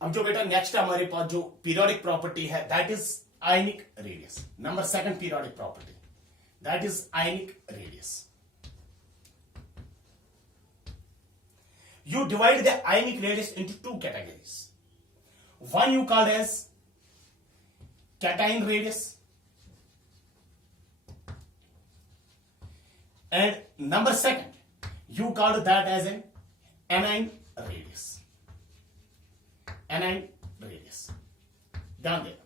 अब जो बेटा नेक्स्ट हमारे पास जो पीरियोडिक प्रॉपर्टी है that is ionic radius. Number second periodic property that is ionic radius. You divide the ionic radius into two categories. One you called as cation radius, and number second you called that as an anion radius. Anion radius. ध्यान देना,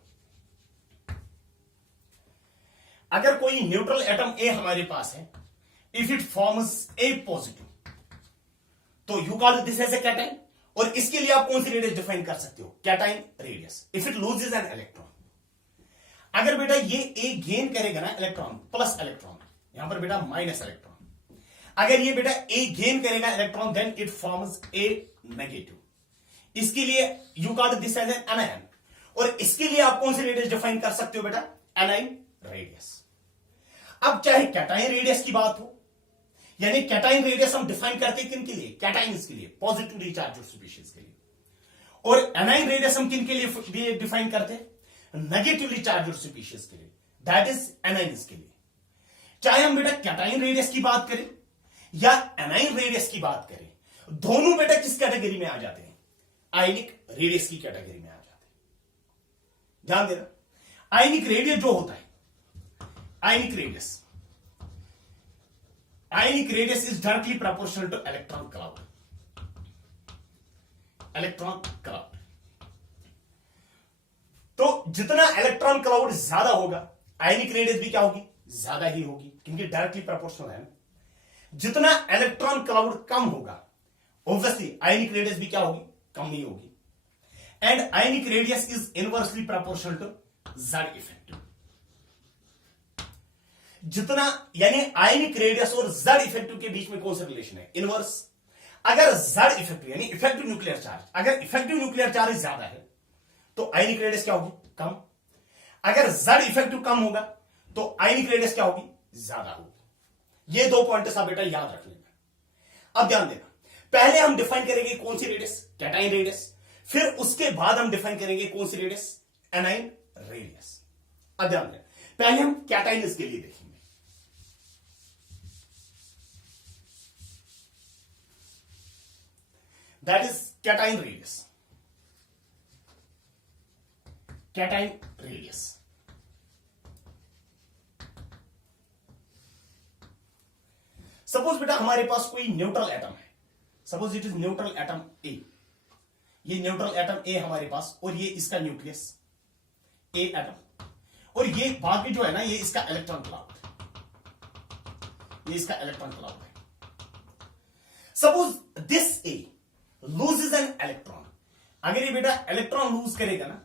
अगर कोई neutral atom A हमारे पास है, if it forms A positive, तो you call this as a cation, और इसके लिए आप कौन सी रेडियस डिफाइन कर सकते हो? Cation radius. If it loses an electron, अगर बेटा ये ए गेन करेगा ना इलेक्ट्रॉन प्लस इलेक्ट्रॉन, यहां पर बेटा माइनस इलेक्ट्रॉन, अगर ये बेटा ए गेन करेगा electron then it forms A negative, इसके लिए you call this as an anion, और इसके लिए आप कौन सी रेडियस डिफाइन कर सकते हो बेटा? A9 radius. अब चाहे कैटाइन रेडियस की बात हो, यानी कैटाइन रेडियस हम डिफाइन करते हैं किन के लिए? कैटाइंस के लिए, पॉजिटिवली चार्ज्ड स्पीशीज के लिए, और एनाइन रेडियस हम किन के लिए डिफाइन करते हैं? नेगेटिवली चार्ज्ड स्पीशीज के लिए, दैट इज एनाइंस के लिए। चाहे हम बेटा कैटाइन रेडियस की बात करें या एनाइन रेडियस की बात करें, दोनों बेटा किस कैटेगरी में आ जाते हैं? आयनिक रेडियस की कैटेगरी में आ जाते हैं। ध्यान देना, आयनिक रेडियस जो होता है, ionic radius is directly proportional to electron cloud. Electron cloud. तो जितना इलेक्ट्रॉन क्लाउड ज्यादा होगा, आयनिक रेडियस भी क्या होगी? ज्यादा ही होगी, क्योंकि डायरेक्टली प्रोपोर्शनल है। जितना इलेक्ट्रॉन क्लाउड कम होगा, ऑब्वियसली आयनिक रेडियस भी क्या होगी? कम ही होगी। And ionic radius is inversely proportional to Z effective. जितना, यानी आयनिक रेडियस और जेड इफेक्टिव के बीच में कौन सा रिलेशन है? इनवर्स। अगर जेड इफेक्टिव यानी इफेक्टिव न्यूक्लियर चार्ज, अगर इफेक्टिव न्यूक्लियर चार्ज ज्यादा है तो आयनिक रेडियस क्या होगी? कम। अगर जेड इफेक्टिव कम होगा तो आयनिक रेडियस क्या होगी? ज्यादा होगी। ये दो पॉइंट्स आप बेटा याद रख लेना। अब ध्यान देना, पहले हम डिफाइन करेंगे कौन सी रेडियस? Cation radius. फिर उसके बाद हम डिफाइन करेंगे कौन सी रेडियस? Anion radius. अब ध्यान देना, पहले हम कैटाइन के लिए देखेंगे। That is cation radius. Cation radius. Suppose बेटा हमारे पास कोई न्यूट्रल एटम है, suppose it is neutral atom A. ये न्यूट्रल एटम ए हमारे पास, और ये इसका न्यूक्लियस ए एटम, और ये बाकी जो है ना, ये इसका इलेक्ट्रॉन क्लाउड, ये इसका इलेक्ट्रॉन क्लाउड है। Suppose this A loses an electron, अगर ये बेटा इलेक्ट्रॉन लूज करेगा ना,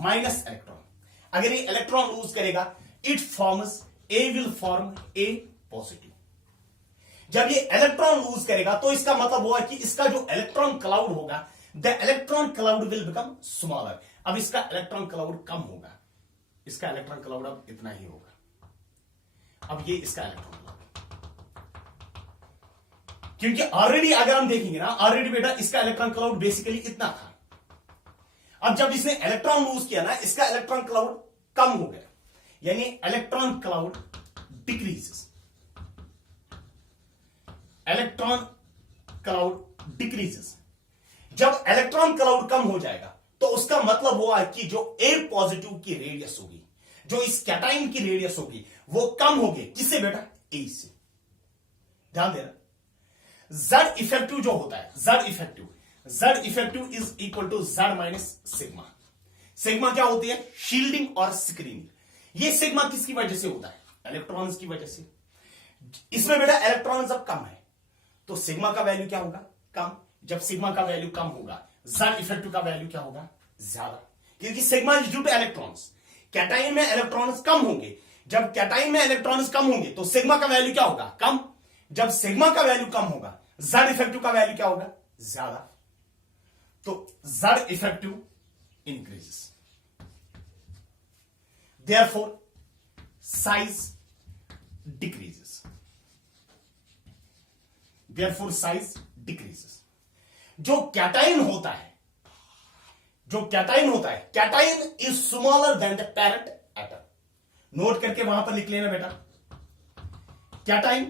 माइनस इलेक्ट्रॉन, अगर ये इलेक्ट्रॉन लूज करेगा, it forms, A will form A positive. जब ये इलेक्ट्रॉन लूज करेगा तो इसका मतलब हुआ कि इसका जो इलेक्ट्रॉन क्लाउड होगा, the electron cloud will become smaller. अब इसका इलेक्ट्रॉन क्लाउड कम होगा, इसका इलेक्ट्रॉन क्लाउड अब इतना ही होगा। अब ये इसका इलेक्ट्रॉन क्लाउड, क्योंकि ऑलरेडी अगर हम देखेंगे ना, ऑलरेडी बेटा इसका इलेक्ट्रॉन क्लाउड बेसिकली इतना था। अब जब इसने इलेक्ट्रॉन लूज किया ना, इसका इलेक्ट्रॉन क्लाउड कम हो गया, यानी electron cloud decreases. Electron cloud decreases. जब इलेक्ट्रॉन क्लाउड कम हो जाएगा तो उसका मतलब हुआ कि जो ए पॉजिटिव की रेडियस होगी, जो इस कैटाइन की रेडियस होगी, वो कम होगी। किससे बेटा? ए से। ध्यान देना, जेड इफेक्टिव जो होता है, Z effective is equal to Z minus sigma. Sigma क्या होती है? शील्डिंग और स्क्रीनिंग। ये सिग्मा किसकी वजह से होता है? इलेक्ट्रॉन्स की वजह से। इसमें बेटा इलेक्ट्रॉन्स अब कम है तो सिग्मा का वैल्यू क्या होगा? कम। जब सिग्मा का वैल्यू कम होगा, जेड इफेक्टिव का वैल्यू क्या होगा? ज्यादा, क्योंकि sigma is due two electrons. Cation में इलेक्ट्रॉन्स कम होंगे, जब कैटाइन में इलेक्ट्रॉन्स कम होंगे तो सिग्मा का वैल्यू क्या होगा? कम। जब सिग्मा का वैल्यू कम होगा, जेड इफेक्टिव का वैल्यू क्या होगा? ज्यादा। तो Z effective increases, therefore size decreases, therefore size decreases. जो कैटाइन होता है, जो कैटाइन होता है, cation is smaller than the parent atom. Note करके वहां पर लिख लेना बेटा, cation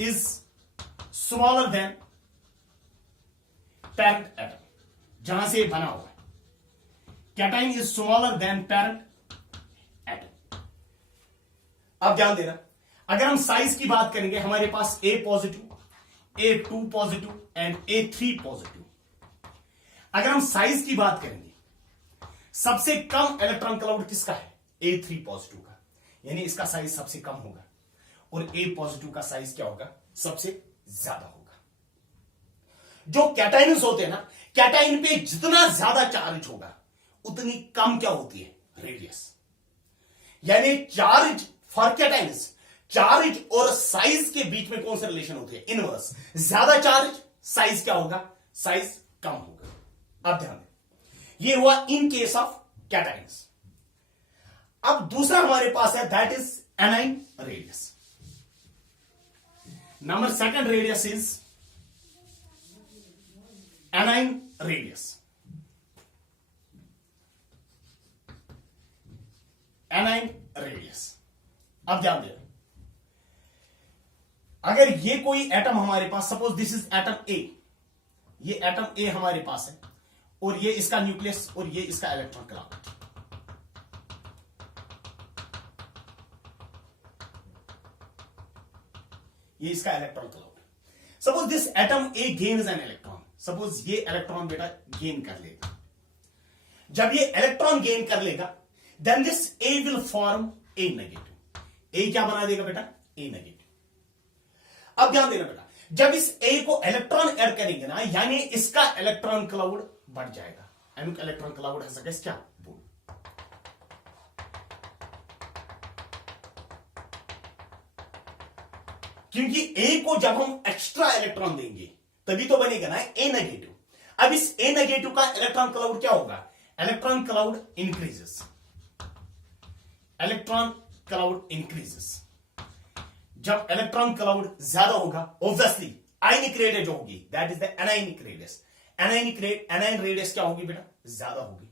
is smaller than parent atom, जहां से बना हुआ है, cation is smaller than parent atom. अब ध्यान देना, अगर हम साइज की बात करेंगे, हमारे पास A positive, A2 positive and A3 positive. अगर हम साइज की बात करेंगे, सबसे कम इलेक्ट्रॉन क्लाउड किसका है? A3 पॉजिटिव का, यानी इसका साइज सबसे कम होगा, और A पॉजिटिव का साइज क्या होगा? सबसे ज्यादा होगा। जो कैटाइन्स होते हैं ना, कैटाइन पे जितना ज्यादा चार्ज होगा उतनी कम क्या होती है? रेडियस। यानी चार्ज फॉर कैटाइन्स, चार्ज और साइज के बीच में कौन सा रिलेशन होती है? इनवर्स। ज्यादा चार्ज, साइज क्या होगा? साइज कम होगा। अब ध्यान दें, ये हुआ इन केस ऑफ कैटाइन्स। अब दूसरा हमारे पास है, that is anion radius. Number second radius is anion radius. Anion radius. अब ध्यान दें, अगर ये कोई एटम हमारे पास, suppose this is atom A, ये एटम ए हमारे पास है, और ये इसका न्यूक्लियस और ये इसका इलेक्ट्रॉन क्लाउड। ये इसका electron cloud. Suppose this atom A gains an electron, suppose ये इलेक्ट्रॉन बेटा गेन कर लेगा। जब ये इलेक्ट्रॉन गेन कर लेगा, then this A will form A negative. A क्या बना देगा बेटा? A negative. अब ध्यान देना बेटा, जब इस ए को इलेक्ट्रॉन ऐड करेंगे ना, यानी इसका इलेक्ट्रॉन क्लाउड बढ़ जाएगा। एनुक इलेक्ट्रॉन क्लाउड है सके क्या बोल। क्योंकि ए को जब हम एक्स्ट्रा इलेक्ट्रॉन देंगे तभी तो बनेगा ना ए नेगेटिव। अब इस ए नेगेटिव का इलेक्ट्रॉन क्लाउड क्या होगा? Electron cloud increases. Electron cloud increases. जब इलेक्ट्रॉन क्लाउड ज्यादा होगा, ऑब्वियसली आयनिक रेडियस जो होगी, that is the anionic radius. Anion radius क्या होगी बेटा? ज्यादा होगी।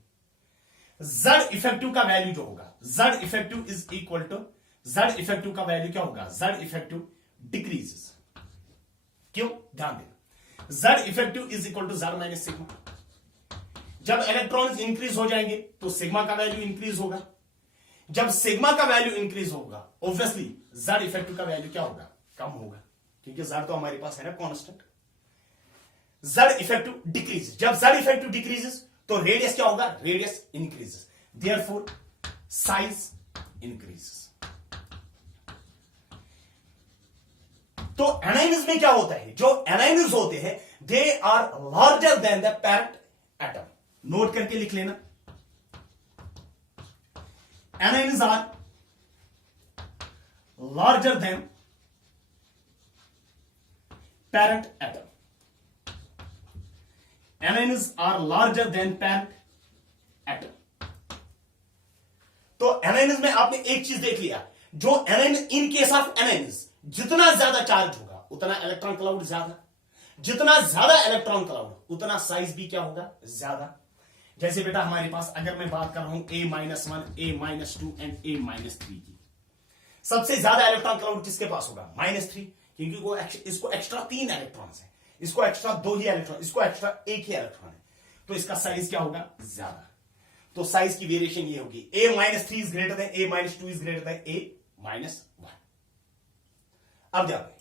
जेड इफेक्टिव का वैल्यू जो होगा, Z effective is equal to, Z effective का वैल्यू क्या होगा? Z effective decreases. क्यों? ध्यान देना, Z effective is equal to Z minus sigma. जब इलेक्ट्रॉन्स इंक्रीज हो जाएंगे तो सिग्मा का वैल्यू इंक्रीज होगा। जब सिग्मा का वैल्यू इंक्रीज होगा, ऑब्वियसली जेड इफेक्टिव का वैल्यू क्या होगा? कम होगा, क्योंकि जेड तो हमारे पास है ना कांस्टेंट। Z effective decrease. जब जेड इफेक्टिव डिक्रीजेस तो रेडियस क्या होगा? Radius increases, therefore size increases. तो एनाइन्स में क्या होता है? जो एनाइन्स होते हैं, they are larger than the parent atom. Note करके लिख लेना, anions are larger than parent atom. Anions are larger than parent atom. तो एनाइन्स में आपने एक चीज देख लिया, जो एनाइन, इन केस ऑफ एनाइन्स, जितना ज्यादा चार्ज होगा उतना इलेक्ट्रॉन क्लाउड ज्यादा, जितना ज्यादा इलेक्ट्रॉन क्लाउड उतना साइज भी क्या होगा? ज्यादा। जैसे बेटा हमारे पास, अगर मैं बात कर रहा हूं A-1, A-2 एंड A-3 की, सबसे ज्यादा इलेक्ट्रॉन क्लाउड किसके पास होगा? -3, क्योंकि वो इसको एक्स्ट्रा 3 इलेक्ट्रॉन है, इसको एक्स्ट्रा 2 ही इलेक्ट्रॉन, इसको एक्स्ट्रा 1 ही इलेक्ट्रॉन है, तो इसका साइज क्या होगा? ज्यादा। तो साइज की वेरिएशन ये होगी, A-3 is greater than A-2 is greater than A-1। अब ध्यान दें,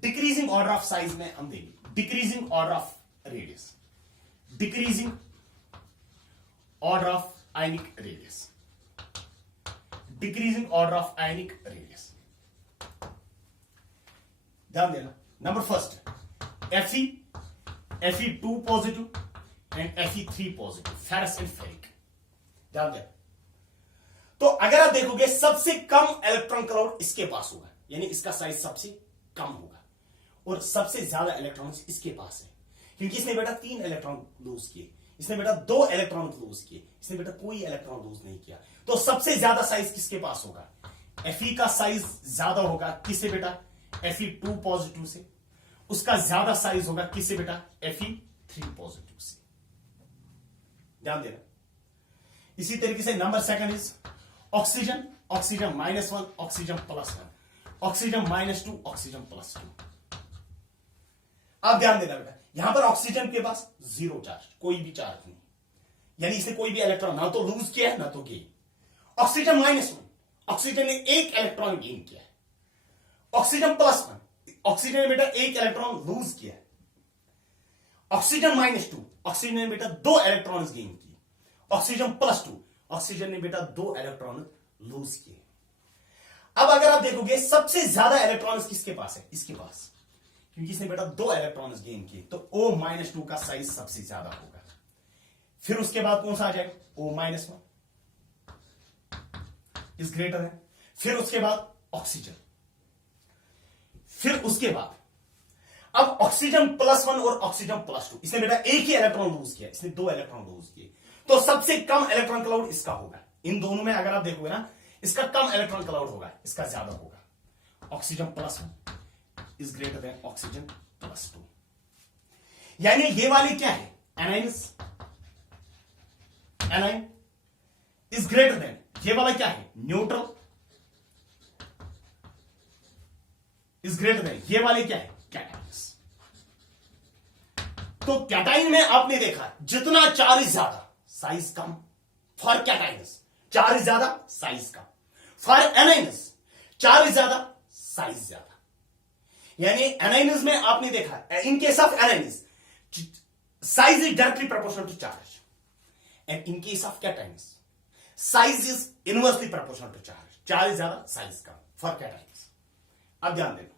डिक्रीजिंग ऑर्डर ऑफ साइज में हम देंगे, decreasing order of radius, decreasing order of ionic radius, decreasing order of ionic radius. ध्यान देना, number first Fe2 positive and Fe3 positive, ferrous and ferric. ध्यान देना, तो अगर आप देखोगे सबसे कम इलेक्ट्रॉन क्लाउड इसके पास होगा, यानी इसका साइज सबसे कम होगा, और सबसे ज्यादा इलेक्ट्रॉन्स इसके पास है, क्योंकि इसने बेटा 3 इलेक्ट्रॉन लूज किए, इसने बेटा 2 इलेक्ट्रॉन लूज किए, इसने बेटा कोई इलेक्ट्रॉन लूज नहीं किया। तो सबसे ज्यादा साइज किसके पास होगा? Fe का साइज ज्यादा होगा किससे बेटा? Fe2 पॉजिटिव से। उसका ज्यादा साइज होगा किससे बेटा? Fe3 पॉजिटिव से। ध्यान देना। इसी तरीके से number second is oxygen, oxygen -1, oxygen +1, oxygen -2, oxygen +2। अब ध्यान देना बेटा, यहां पर ऑक्सीजन के पास 0 चार्ज, कोई भी चार्ज नहीं, यानी इसने कोई भी इलेक्ट्रॉन ना तो लूज किया है ना तो गेन। ऑक्सीजन -1, ऑक्सीजन ने 1 इलेक्ट्रॉन गेन किया है। ऑक्सीजन +1, ऑक्सीजन ने बेटा 1 इलेक्ट्रॉन लूज किया है। ऑक्सीजन -2, ऑक्सीजन ने बेटा 2 इलेक्ट्रॉन गेन किए। ऑक्सीजन +2, ऑक्सीजन ने बेटा 2 इलेक्ट्रॉन लूज किए। अब अगर आप देखोगे सबसे ज्यादा इलेक्ट्रॉन्स किसके पास है? इसके पास, क्योंकि इसने बेटा 2 इलेक्ट्रॉन्स गेन किए, तो O-2 का साइज सबसे ज्यादा होगा। फिर उसके बाद कौन सा आ जाएगा? O-1 इज ग्रेटर है। फिर उसके बाद ऑक्सीजन। फिर उसके बाद अब ऑक्सीजन +1 और ऑक्सीजन +2, इसने बेटा 1 ही इलेक्ट्रॉन लूज किया, इसने 2 इलेक्ट्रॉन लूज किए, तो सबसे कम इलेक्ट्रॉन क्लाउड इसका होगा। इन दोनों में अगर आप देखोगे ना, इसका कम इलेक्ट्रॉन क्लाउड होगा, इसका ज्यादा होगा। Oxygen +1 is greater than oxygen +2, यानी ये वाली क्या है? एनाइन्स, एनाइन इज ग्रेटर देन, ये वाला क्या है? न्यूट्रल इज ग्रेटर देन, ये वाले क्या है? कैटाइन्स। तो कैटाइन में आपने देखा जितना चार्ज ज्यादा साइज कम, फॉर कैटाइन्स चार्ज ज्यादा साइज कम, फॉर एनाइन्स चार्ज ज्यादा साइज ज्यादा। यानी एनाइन्स में आपने देखा, in case of anions size is directly proportional to charge, and in case of cations size is inversely proportional to charge, charge ज्यादा size कम फॉर कैटाइन्स। अब ध्यान देना,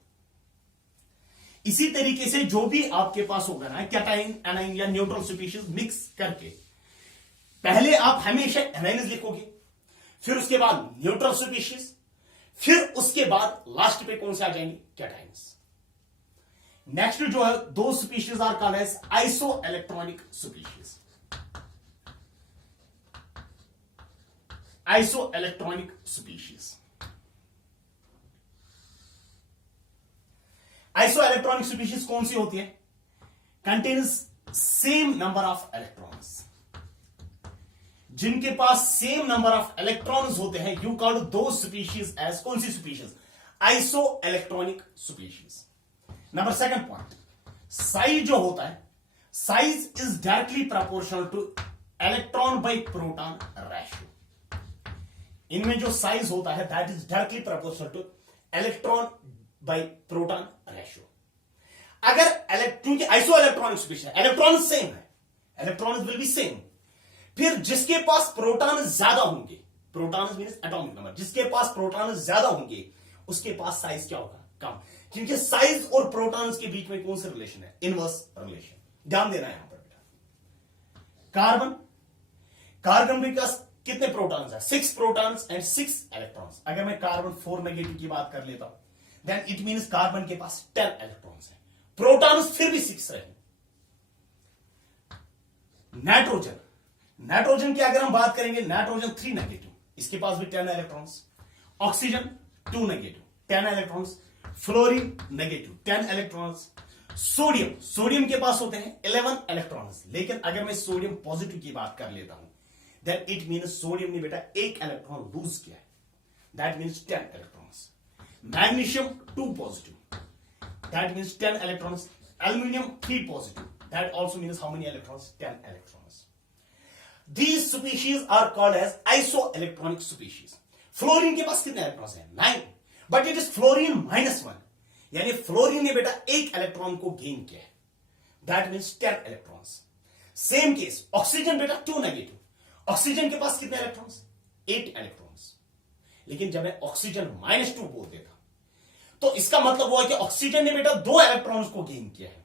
इसी तरीके से जो भी आपके पास होगा ना कैटाइन, एनाइन या न्यूट्रल स्पीशीज मिक्स करके, पहले आप हमेशा एनाइन्स लिखोगे, फिर उसके बाद न्यूट्रल स्पीशीज, फिर उसके बाद लास्ट पे कौन से आ जाएंगे? कैटाइन्स। नेक्स्ट जो है, दो species are called as isoelectronic species. Isoelectronic species, isoelectronic species कौन सी होती है? Contains same number of electrons, जिनके पास सेम नंबर ऑफ इलेक्ट्रॉन्स होते हैं, यू कॉल्ड दो स्पीशीज एज कौन सी species? Isoelectronic species. Number second point, size जो होता है, size is directly proportional to electron by proton ratio. इनमें जो साइज होता है that is directly proportional to electron by proton ratio. अगर क्योंकि iso electronic species, electron same है, इलेक्ट्रॉन विल बी सेम, फिर जिसके पास प्रोटॉन ज्यादा होंगे, प्रोटॉन मींस एटॉमिक नंबर, जिसके पास प्रोटॉन ज्यादा होंगे उसके पास साइज क्या होगा? कम, क्योंकि साइज और प्रोटॉन्स के बीच में कौन सा रिलेशन है? Inverse relation. ध्यान देना यहां पर बेटा। कार्बन, कार्बन के पास कितने प्रोटॉन्स है? 6 प्रोटॉन्स एंड 6 इलेक्ट्रॉन्स। अगर मैं कार्बन 4 नेगेटिव की बात कर लेता हूं, देन इट मींस कार्बन के पास 10 इलेक्ट्रॉन्स है, प्रोटॉन्स फिर भी 6 रहे। नाइट्रोजन, नाइट्रोजन की अगर हम बात करेंगे, नाइट्रोजन 3 नेगेटिव, इसके पास भी 10 electrons. Oxygen 2 negative, 10 electrons. Fluorine negative, 10 electrons. Sodium, sodium के पास होते हैं 11 इलेक्ट्रॉन्स, लेकिन अगर मैं सोडियम पॉजिटिव की बात कर लेता हूं, देन इट मींस सोडियम ने बेटा 1 इलेक्ट्रॉन लूज किया है, that means 10 electrons. Magnesium 2 positive, that means 10 electrons. Aluminium 3 positive, that also means how many electrons? 10 electrons. These species are called as isoelectronic species. Fluorine के पास कितने electrons हैं? 9, but it is fluorine -1, यानी fluorine ने बेटा 1 electron को gain किया है, that means 10 electrons. Same case oxygen बेटा 2 नेगेटिव, ऑक्सीजन के पास कितने इलेक्ट्रॉन्स? 8 इलेक्ट्रॉन्स। लेकिन जब मैं ऑक्सीजन -2 बोल देता तो इसका मतलब हुआ कि ऑक्सीजन ने बेटा 2 इलेक्ट्रॉन्स को गेन किया है,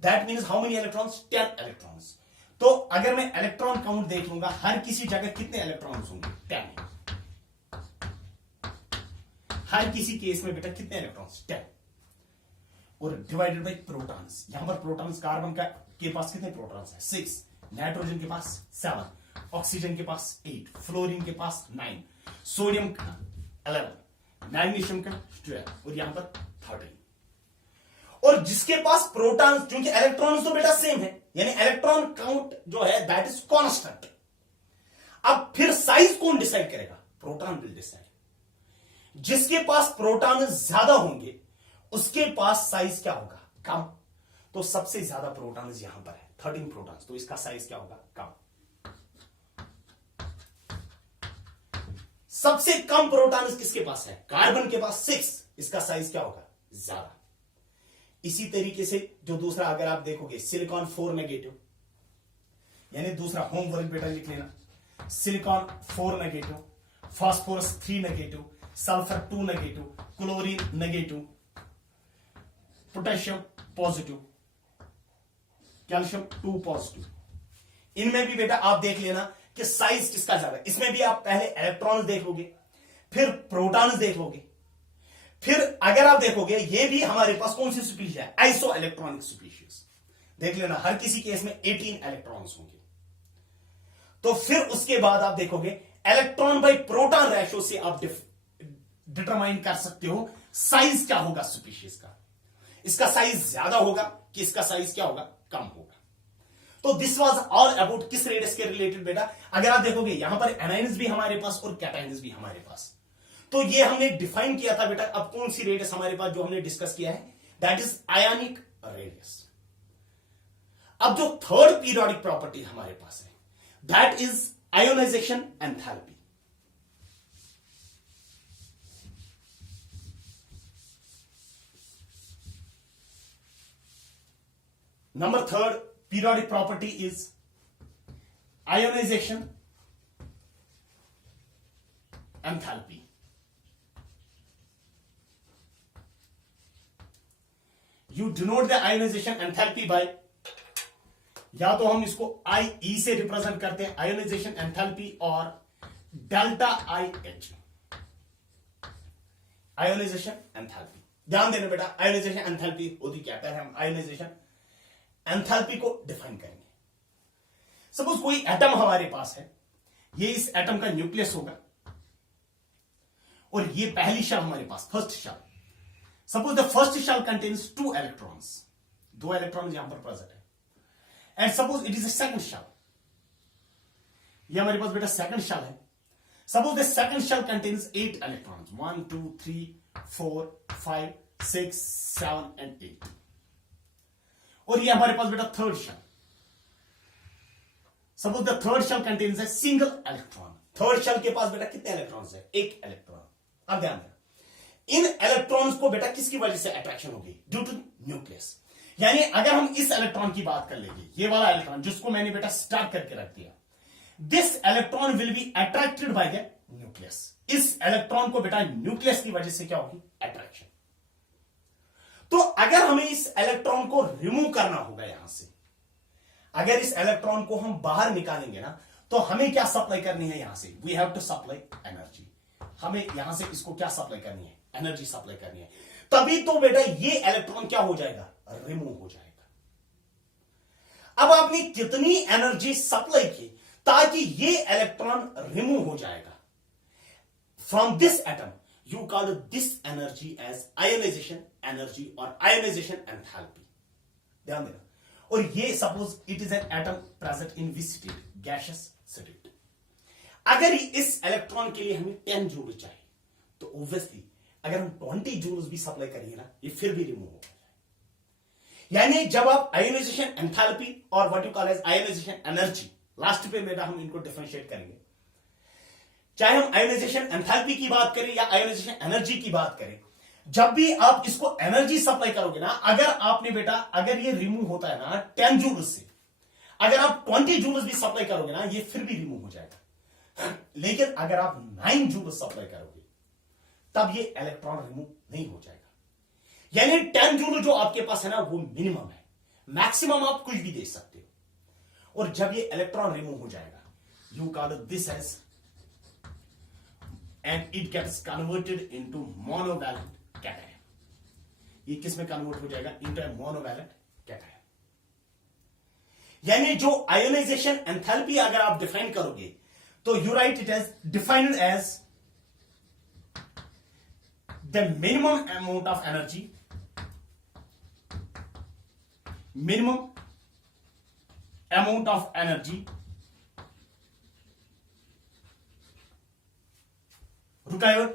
that means how many electrons? 10 electrons. तो अगर मैं इलेक्ट्रॉन काउंट देख लूंगा, हर किसी जगह कितने इलेक्ट्रॉन्स होंगे? 10। हर किसी केस में बेटा कितने इलेक्ट्रॉन्स? 10, और डिवाइडेड बाय प्रोटॉन्स। यहां पर प्रोटॉन्स, कार्बन का के पास कितने प्रोटॉन्स है? 6, नाइट्रोजन के पास 7, ऑक्सीजन के पास 8, फ्लोरीन के पास 9, सोडियम का 11, मैग्नीशियम का 12 और यहां पर 13। और जिसके पास प्रोटॉन, क्योंकि इलेक्ट्रॉन तो बेटा सेम है, यानी इलेक्ट्रॉन काउंट जो है दैट इज कांस्टेंट। अब फिर साइज कौन डिसाइड करेगा? Proton will decide. जिसके पास प्रोटॉन ज्यादा होंगे उसके पास साइज क्या होगा? कम। तो सबसे ज्यादा प्रोटॉन यहां पर है 13 प्रोटॉन, तो इसका साइज क्या होगा? कम। सबसे कम प्रोटॉन किसके पास है? कार्बन के पास 6, इसका साइज क्या होगा? ज्यादा। इसी तरीके से जो दूसरा अगर आप देखोगे सिलिकॉन 4 नेगेटिव, यानी दूसरा होमवर्क बेटा लिख लेना, silicon 4 negative, phosphorus 3 negative, sulphur 2 negative, chlorine negative, potassium positive, calcium 2 positive. इनमें भी बेटा आप देख लेना कि साइज किसका ज्यादा है। इसमें भी आप पहले इलेक्ट्रॉन्स देख लोगे, फिर प्रोटॉन्स देख लोगे, फिर अगर आप देखोगे ये भी हमारे पास कौन सी स्पीशीज है? Iso electronic species. देख लेना हर किसी केस में 18 इलेक्ट्रॉन्स होंगे। तो फिर उसके बाद आप देखोगे इलेक्ट्रॉन बाई प्रोटॉन रेशो से आप डिटरमाइन कर सकते हो साइज क्या होगा स्पीशीज का। इसका साइज ज्यादा होगा कि इसका साइज क्या होगा? कम होगा। तो दिस वाज ऑल अबाउट किस रेडियस के रिलेटेड बेटा। अगर आप देखोगे यहां पर एनाइंस भी हमारे पास और कैटाइंस भी हमारे पास, तो ये हमने डिफाइन किया था बेटा। अब कौन सी रेडियस हमारे पास जो हमने डिस्कस किया है? That is ionic radius. अब जो थर्ड पीरियोडिक प्रॉपर्टी हमारे पास है that is ionisation enthalpy. Number third periodic property is ionization enthalpy. You denote the ionization enthalpy by, या तो हम इसको IE से रिप्रेजेंट करते हैं आयोनाइजेशन एंथैल्पी, और डेल्टा IH आयोनाइजेशन एंथैल्पी। ध्यान देना बेटा, आयोनाइजेशन एंथैल्पी होती क्या है? हम आयोनाइजेशन एंथैल्पी को डिफाइन करेंगे। सपोज कोई एटम हमारे पास है, ये इस एटम का न्यूक्लियस होगा और ये पहली शेल हमारे पास, first shell. Suppose the first shell contains 2 electrons, 2 electrons यहां पर प्रेजेंट है। And suppose it is a second shell, ये हमारे पास बेटा सेकंड शेल है। Suppose the second shell contains 8 electrons, 1 2 3 4 5 6 7 and 8। और ये हमारे पास बेटा third shell. Suppose the third shell contains a single electron. Third shell के पास बेटा कितने इलेक्ट्रॉन्स है? 1 इलेक्ट्रॉन। अब ध्यान देना, इन इलेक्ट्रॉन्स को बेटा किसकी वजह से अट्रैक्शन होगी? Due to nucleus. यानी अगर हम इस इलेक्ट्रॉन की बात कर लेंगे, ये वाला इलेक्ट्रॉन जिसको मैंने बेटा स्टार्ट करके रख दिया, this electron will be attracted by the nucleus. इस इलेक्ट्रॉन को बेटा न्यूक्लियस की वजह से क्या होगी? अट्रैक्शन। तो अगर हमें इस इलेक्ट्रॉन को रिमूव करना होगा यहां से, अगर इस इलेक्ट्रॉन को हम बाहर निकालेंगे ना, तो हमें क्या सप्लाई करनी है यहां से? We have to supply energy. हमें यहां से इसको क्या सप्लाई करनी है? एनर्जी सप्लाई करनी है। तभी तो बेटा ये इलेक्ट्रॉन क्या हो जाएगा? रिमूव हो जाएगा। अब आपने कितनी एनर्जी सप्लाई की ताकि ये इलेक्ट्रॉन रिमूव हो जाएगा from this atom? You call this energy as ionization energy or ionization enthalpy. ध्यान देना। और ये suppose it is an atom present in which state? Gaseous state. अगर इस इलेक्ट्रॉन के लिए हमें 10 जूल चाहिए, तो ऑब्वियसली अगर हम 20 जूल भी सप्लाई करेंगे ना, ये फिर भी रिमूव होगा। यानी जब आप आयोनाइजेशन एंथैल्पी और what you call as ionization energy, last पे बेटा हम इनको डिफरेंशिएट करेंगे, चाहे हम आयोनाइजेशन एंथैल्पी की बात करें या आयोनाइजेशन एनर्जी की बात करें, जब भी आप इसको एनर्जी सप्लाई करोगे ना, अगर आपने बेटा अगर ये रिमूव होता है ना 10 जूल से, अगर आप 20 जूल भी सप्लाई करोगे ना, ये फिर भी रिमूव हो जाएगा। लेकिन अगर आप 9 जूल सप्लाई करोगे तब ये इलेक्ट्रॉन रिमूव नहीं हो जाएगा। यानी 10 जूल जो आपके पास है ना, वो मिनिमम है। मैक्सिमम आप कुछ भी दे सकते हो। और जब ये इलेक्ट्रॉन रिमूव हो जाएगा, you call this as, and it gets converted into monovalent cation. ये किस में कन्वर्ट हो जाएगा? into a monovalent cation. यानी जो आयोनाइजेशन एंथैल्पी अगर आप डिफाइन करोगे तो you write it as defined as the minimum amount of energy, minimum amount of energy required,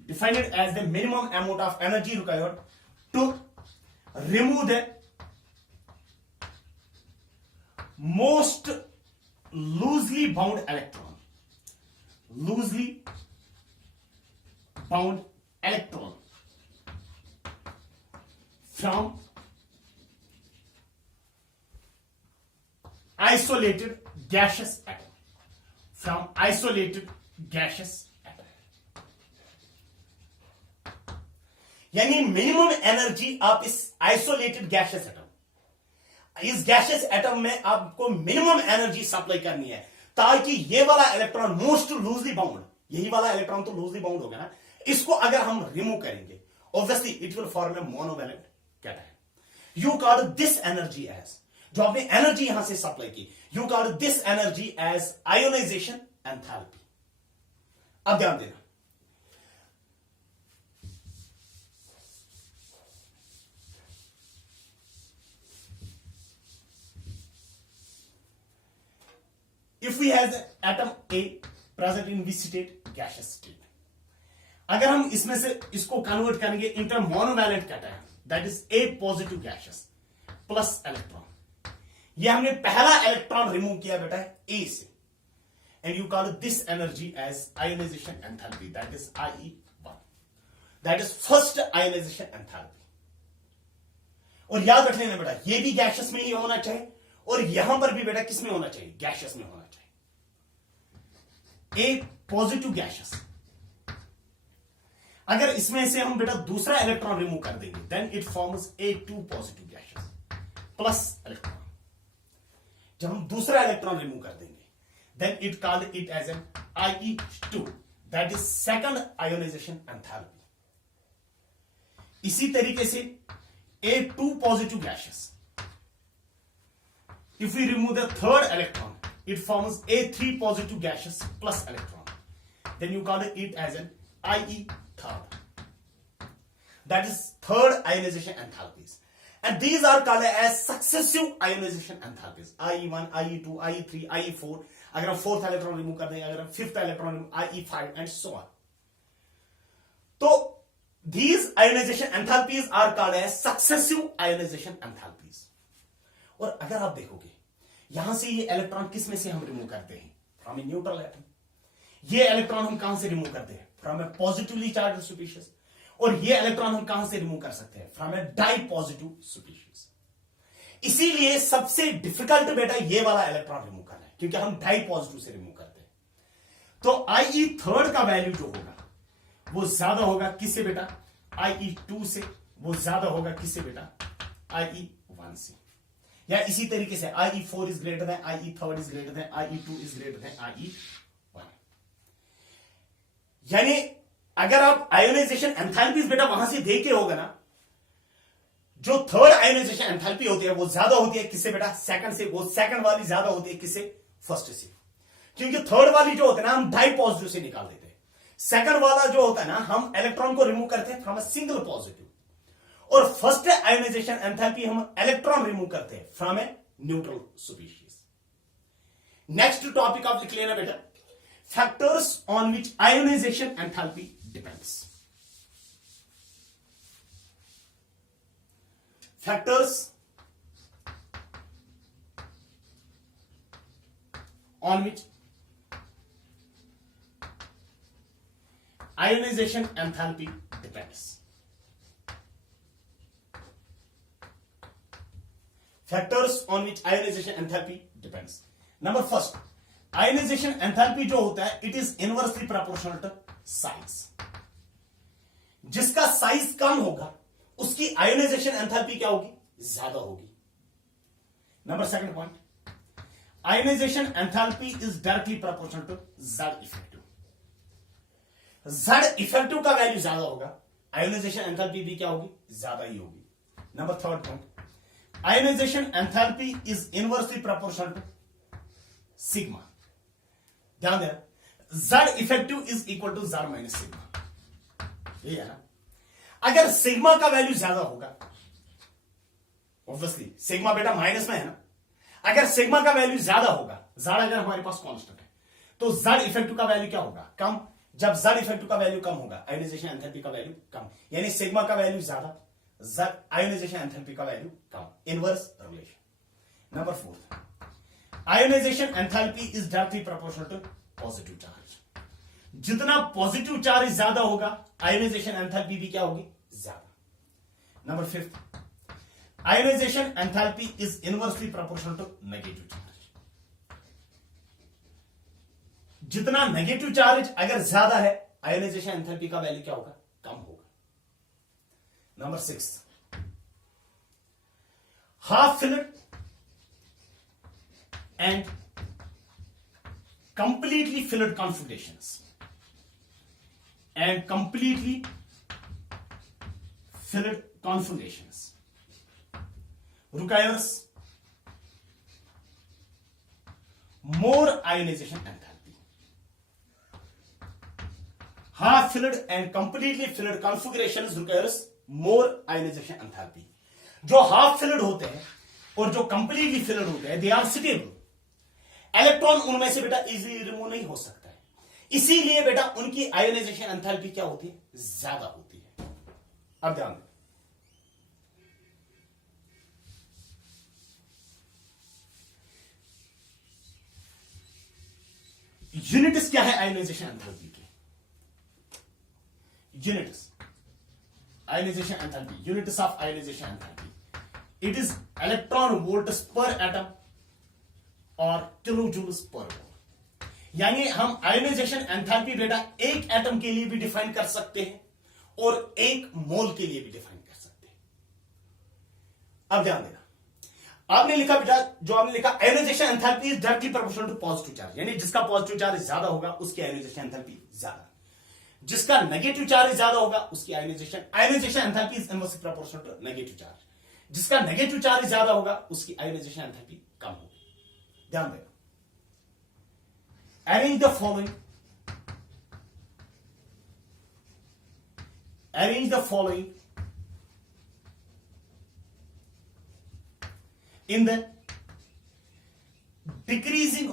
define it as the minimum amount of energy required to remove the most loosely bound electron, loosely bound electron from isolated gaseous atom, from isolated gaseous atom. यानी minimum energy आप इस isolated gaseous atom, इस gaseous atom में आपको minimum energy supply करनी है ताकि ये वाला इलेक्ट्रॉन मोस्ट लूजली बाउंड, यही वाला इलेक्ट्रॉन तो लूजली बाउंड होगा ना, इसको अगर हम रिमूव करेंगे obviously it will form a monovalent cation. You call this energy as, जो आपने एनर्जी यहां से सप्लाई की, you call this energy as ionization enthalpy. अब ध्यान देना, if we has atom A present in which state, gaseous state, अगर हम इसमें से इसको कन्वर्ट करेंगे into monovalent cation, that is A positive gaseous plus electron, ये हमने पहला इलेक्ट्रॉन रिमूव किया बेटा A से, and you call this energy as ionization enthalpy, that is IE1, that is first ionization enthalpy. और याद रख लेना बेटा ये भी गैशियस में ही होना चाहिए और यहां पर भी बेटा किस में होना चाहिए, गैशियस में होना चाहिए. A पॉजिटिव गैशियस, अगर इसमें से हम बेटा दूसरा इलेक्ट्रॉन रिमूव कर देंगे then it forms A2 positive gaseous plus electron. जब हम दूसरा इलेक्ट्रॉन रिमूव कर देंगे then it called it as an IE2, that is second ionization enthalpy. इसी तरीके से A2 positive gaseous, if we remove the third electron it forms A3 positive gaseous plus electron, then you call it as an IE third, that is third ionization enthalpies, and these are called as successive ionization enthalpies, IE1 IE2 IE3 IE4. अगर हम fourth electron remove कर देंगे, अगर हम fifth electron IE5 and so on, तो these ionization enthalpies are called as successive ionization enthalpies. और अगर आप देखोगे यहां से ये इलेक्ट्रॉन किस में से हम रिमूव करते हैं, फ्रॉम ए न्यूट्रल एटम. ये इलेक्ट्रॉन हम कहां से रिमूव करते हैं, from A positively charge species. और ये इलेक्ट्रॉन हम कहां से रिमूव कर सकते हैं, from a di positive species. इसीलिए सबसे डिफिकल्ट बेटा ये वाला इलेक्ट्रॉन रिमूव करना है क्योंकि हम डाई पॉजिटिव से रिमूव करते हैं. तो IE थर्ड का वैल्यू जो होगा वो ज्यादा होगा किससे बेटा, IE2 से, वो ज्यादा होगा किससे बेटा, IE1 से. या इसी तरीके से IE4 is greater than IE third is greater than IE2 is greater than IE1. यानी अगर आप आयोनाइजेशन एंथैल्पीज बेटा वहां से देखे होगा ना, जो थर्ड आयोनाइजेशन एंथैल्पी होती है वो ज्यादा होती है किससे बेटा, सेकंड से. वो सेकंड वाली ज्यादा होती है किससे, फर्स्ट से. क्योंकि थर्ड वाली जो होता है ना हम डाई पॉजिटिव से निकाल देते हैं, सेकंड वाला जो होता है ना हम इलेक्ट्रॉन को रिमूव करते हैं फ्रॉम अ सिंगल पॉजिटिव, और फर्स्ट आयोनाइजेशन एंथैल्पी हम इलेक्ट्रॉन रिमूव करते हैं from a neutral species. Next topic आप लिख लेना बेटा, factors on which ionisation enthalpy depends. Factors on which ionisation enthalpy depends. Factors on which ionization enthalpy depends. Number first, ionization enthalpy जो होता है it is inversely proportional to size. जिसका size कम होगा उसकी ionization enthalpy क्या होगी, ज्यादा होगी. Number second point, ionization enthalpy is directly proportional to Z effective. Z effective का वैल्यू ज्यादा होगा, ionization enthalpy भी क्या होगी, ज्यादा ही होगी. Number third point, ionization enthalpy is inversely proportional to sigma. ध्यान देना, Z effective is equal to Z minus sigma. ये है ना, अगर सिग्मा का वैल्यू ज्यादा होगा, ऑब्वियसली सिग्मा बेटा माइनस में है ना, अगर सिग्मा का वैल्यू ज्यादा होगा, Z अगर हमारे पास कांस्टेंट है, तो Z इफेक्टिव का वैल्यू क्या होगा? कम। जब Z इफेक्टिव का वैल्यू कम होगा, आयोनाइजेशन एंथैल्पी का वैल्यू कम, यानी सिग्मा का वैल्यू ज्यादा, Z आयोनाइजेशन एंथैल्पी का वैल्यू कम। Inverse relation. Number 4, ionization enthalpy is directly proportional to positive charge. जितना पॉजिटिव चार्ज ज्यादा होगा, आयोनाइजेशन एंथैल्पी भी क्या होगी? ज्यादा। Number 5, ionization enthalpy is inversely proportional to negative charge. जितना नेगेटिव चार्ज अगर ज्यादा है, आयोनाइजेशन एंथैल्पी का वैल्यू क्या होगा? कम होगा। Number 6, half filled and completely filled configurations requires more ionization enthalpy. Half filled and completely filled configurations requires more ionization enthalpy. जो half filled होते हैं और जो कंप्लीटली फिल्ड होते हैं, दे आर स्टेबल। इलेक्ट्रॉन उनमें से बेटा इजीली रिमूव नहीं हो सकता है, इसीलिए बेटा उनकी आयोनाइजेशन एंथैल्पी क्या होती है? ज्यादा होती है। अब ध्यान दें, यूनिट्स क्या है आयोनाइजेशन एंथैल्पी की? Units ionisation enthalpy, units of ionisation enthalpy, it is electron volts पर एटम और किलो जूल्स पर मोल। यानी हम आयोनाइजेशन एंथैल्पी बेटा एक एटम के लिए भी डिफाइन कर सकते हैं और एक मोल के लिए भी डिफाइन कर सकते हैं। अब ध्यान देना, आपने लिखा बेटा, जो आपने लिखा ionization enthalpy is directly proportional to positive charge, यानी जिसका पॉजिटिव चार्ज ज्यादा होगा उसकी आयोनाइजेशन एंथैल्पी ज्यादा, जिसका नेगेटिव चार्ज ज्यादा होगा उसकी ionization enthalpy is inversely proportional to negative charge, जिसका नेगेटिव चार्ज ज्यादा होगा उसकी आयोनाइजेशन एंथैल्पी कम होगी। ध्यान देना, arrange the following in the decreasing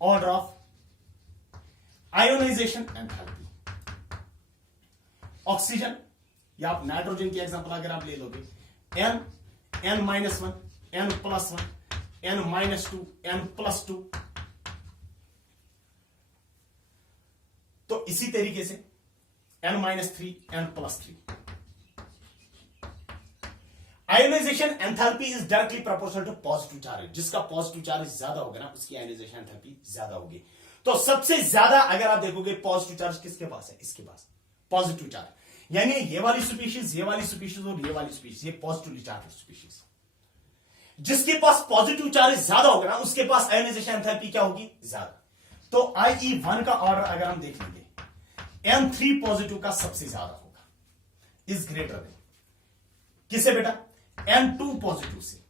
order of ionization enthalpy। Oxygen या आप नाइट्रोजन की एग्जांपल अगर आप ले लोगे, n-1, n+1, n-2, n+2, तो इसी तरीके से n-3, n+3। Ionization enthalpy is directly proportional to positive charge, जिसका पॉजिटिव चार्ज ज्यादा होगा ना उसकी आयोनाइजेशन एंथैल्पी ज्यादा होगी। तो सबसे ज्यादा अगर आप देखोगे पॉजिटिव चार्ज किसके पास है? इसके पास पॉजिटिव चार्ज, यानी ये वाली स्पीशीज, ये वाली स्पीशीज और ये वाली स्पीशीज, ये पॉजिटिवली चार्ज स्पीशीज। जिसके पास पॉजिटिव चार्ज ज्यादा होगा ना उसके पास आयोनाइजेशन एंथैल्पी क्या होगी? ज्यादा। तो IE1 का ऑर्डर अगर हम देख लेंगे, N3 पॉजिटिव का सबसे ज्यादा होगा, इज ग्रेटर देन किससे बेटा? N2 पॉजिटिव से,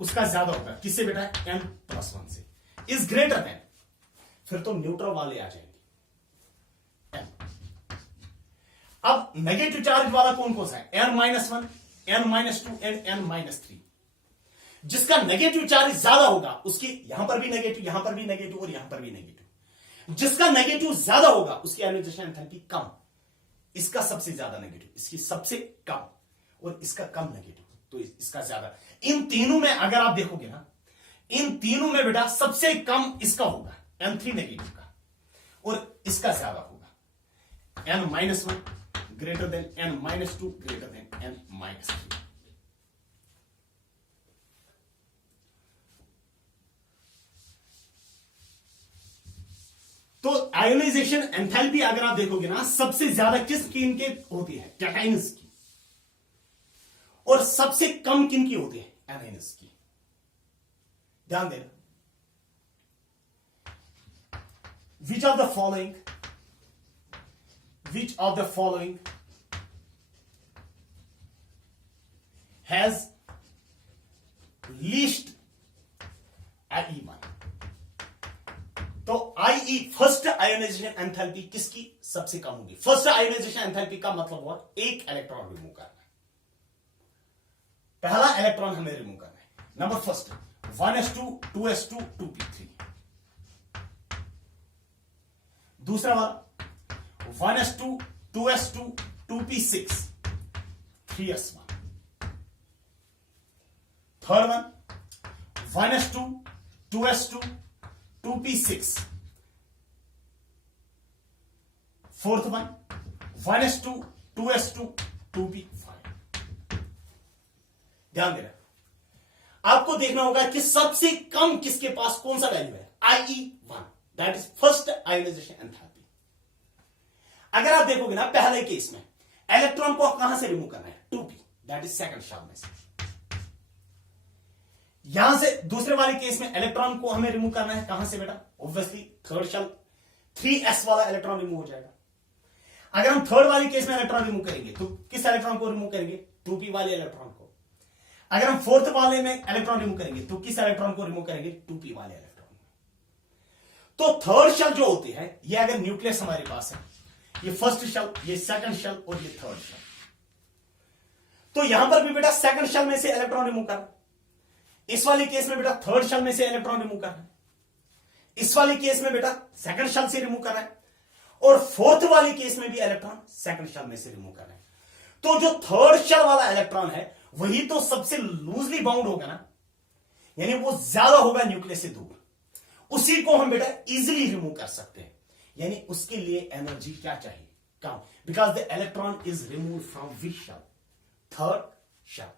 उसका ज्यादा होगा किससे बेटा? N+1 से, इज ग्रेटर देन, फिर तो न्यूट्रल वाले आ जाएंगे N। अब नेगेटिव चार्ज वाला कौन कौन सा है? N-1, N-2 and N-3। जिसका नेगेटिव चार्ज ज्यादा होगा उसकी यहां पर भी नेगेटिव, यहां पर भी नेगेटिव और यहां पर भी नेगेटिव। जिसका नेगेटिव ज्यादा होगा उसकी आयोनाइजेशन एंथैल्पी कम, इसका सबसे ज्यादा नेगेटिव, इसकी सबसे कम और इसका कम नेगेटिव, तो इसका ज्यादा। इन तीनों में अगर आप देखोगे ना, इन तीनों में बेटा सबसे कम इसका होगा N3 नेगेटिव का, और इसका ज्यादा होगा N-1 greater than N-2 greater than N-3। तो आयोनाइजेशन एंथैल्पी अगर आप देखोगे ना, सबसे ज्यादा किस किन के होती है? कैटाइन्स की, और सबसे कम किन की होती है? एनाइन्स की। ध्यान देना, which of the following which of the following has least IE1? तो IE फर्स्ट आयोनाइजेशन एंथैल्पी किसकी सबसे कम होगी? फर्स्ट आयोनाइजेशन एंथैल्पी का मतलब हुआ एक इलेक्ट्रॉन रिमूव करना है, पहला इलेक्ट्रॉन हमें रिमूव करना है। Number first 1s2 2s2 2p3, दूसरा वाला 1s2 2s2 2p6 3s1, third one 1s2 2s2 2p6, fourth one 1s2 2s2 2p5। ध्यान देना, आपको देखना होगा कि सबसे कम किसके पास कौन सा वैल्यू है, IE1, that is first ionization enthalpy. अगर आप देखोगे ना पहले केस में इलेक्ट्रॉन को कहां से रिमूव करना है, 2p, that is second shell में से। यहां से दूसरे वाले केस में इलेक्ट्रॉन को हमें रिमूव करना है कहां से बेटा, ऑब्वियसली थर्ड शेल, 3s वाला इलेक्ट्रॉन रिमूव हो जाएगा। अगर हम थर्ड वाले केस में इलेक्ट्रॉन रिमूव करेंगे तो किस इलेक्ट्रॉन को रिमूव करेंगे, 2p वाले इलेक्ट्रॉन को। अगर हम फोर्थ वाले में इलेक्ट्रॉन रिमूव करेंगे तो किस इलेक्ट्रॉन को रिमूव करेंगे, 2p वाले इलेक्ट्रॉन। तो थर्ड शेल जो होते हैं ये अगर न्यूक्लियस हमारे पास है, ये फर्स्ट शेल, ये सेकंड शेल और ये थर्ड शेल, तो यहां पर भी बेटा सेकंड शेल में से इलेक्ट्रॉन रिमूव करना, इस वाले केस में बेटा थर्ड शेल में से इलेक्ट्रॉन रिमूव करना है, इस वाले केस में बेटा सेकंड शेल से रिमूव करना है, और फोर्थ वाले केस में भी इलेक्ट्रॉन सेकंड शेल में से रिमूव करना है। तो जो थर्ड शेल वाला इलेक्ट्रॉन है वही तो सबसे लूजली बाउंड होगा ना, यानी वो ज्यादा होगा न्यूक्लियस से दूर, उसी को हम बेटा इजीली रिमूव कर सकते हैं। यानी उसके लिए एनर्जी क्या चाहिए, कम, because the electron is remove from which shell, third shell.